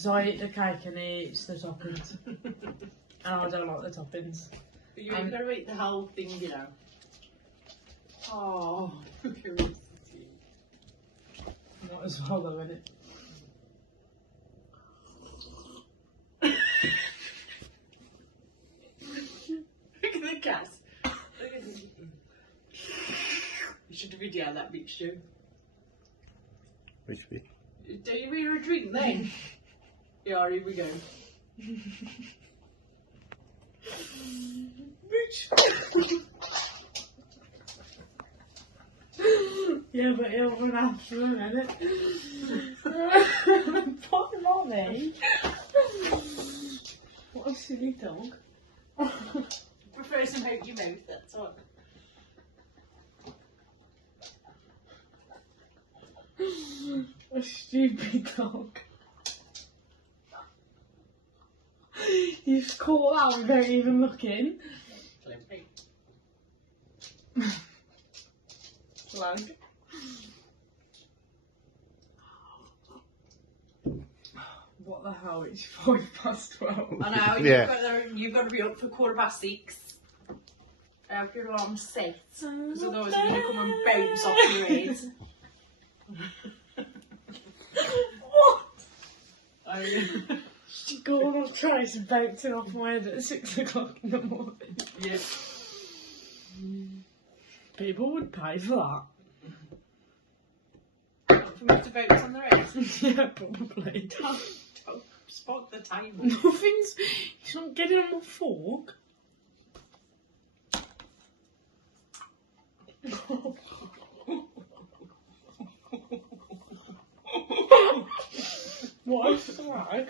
Because I eat the cake and he eats the toppings. And I don't like the toppings. But you ain't gonna eat the whole thing, you know. Oh, curiosity. Not as well though, innit? Look at the cat. Look at this. You should video that bit, Stu. Which bit? Do you read a drink then? Yeah, here we go. Yeah, but he'll run after him, innit? Put him on me. What a silly dog. Prefer some out your mouth, that's all. A stupid dog. You've caught that without even looking. Plug. What the hell? It's 12:05. I know, Yeah. you've got to be up for 6:15. I hope your alarm's set. Because otherwise you're going to come and bounce off your head. What? Oh, Go on, I'll try some bouncing off my head at 6 o'clock in the morning. yeah. People would pay for For me to bounce on the head. that. Yeah, probably. Don't spot the table. Nothing's. He's not getting on my fork. What a swag.